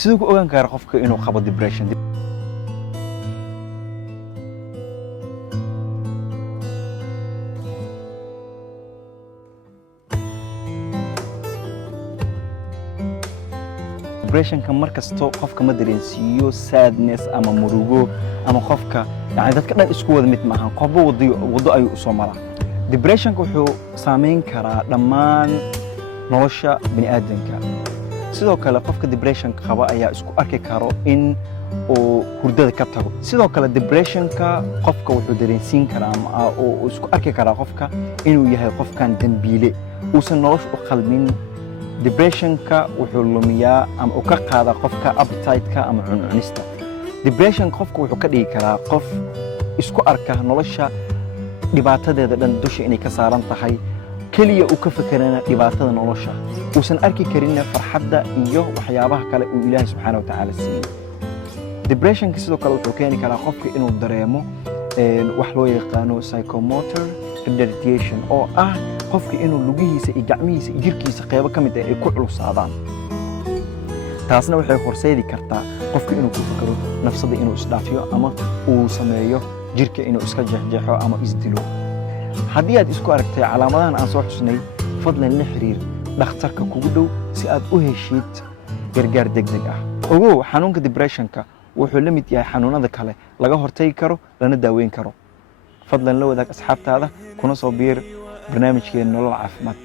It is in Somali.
sidoo ku ogaan kara qofka inuu qabo depression depression kan markasto qofka ma dareensiyo sadness ama murugo ama qofka yani dadka dhan isku wada mid maahan qofba wado ay u soo maraa depression wuxuu saameyn karaa dhammaan nolosha bini'aadanka sidoo kale qofka depression qaba ayaa isku arki karo in oo hurdada ka tago sidoo kale depression ka qofka wuxuu dareensiin karaa ama oo isku arki karaa qofka inuu yahay qofkan dambiile uusan nolosha u qalmin depression ka wuxuu lumiyaa ama uu ka qaada qofka appetite ka ama cuncunista depression qofka wuxuu ka dhigi karaa qof isku arka nolosha dhibaatadeeda dhan dusha inay ka saaran tahay kaliya uu ka fakarana dhibaatada nolosha uusan arki karin farxadda iyo waxyaabaha kale uu Ilaahay subhanahu wa ta'ala siiyay depression ka sidoo kale wuxuu keeni karaa qofka inuu dareemo wax loo yaqaano psychomotor retardation oo ah qofka inuu lugihiisa iyo gacmihiisa iyo jirkiisa qaybo ka mid ah ay ku culusaadaan taasna waxay horseedi kartaa qofka inuu ku fakaro nafsada inuu isdhaafiyo ama uu sameeyo jirka inuu iska jeexjeexo ama isdilo haddii aad isku aragtay calaamadahan aan soo xusnay fadlan la xiriir dhakhtarka kugu dhow si aad u heshid gargaar degdeg ah ogow xanuunka depression-ka wuxuu la mid yahay xanuunada kale laga hortagi karo lana daaweyn karo fadlan la wadaag asxaabtaada kuna soo biir barnaamijkeena nolol caafimaad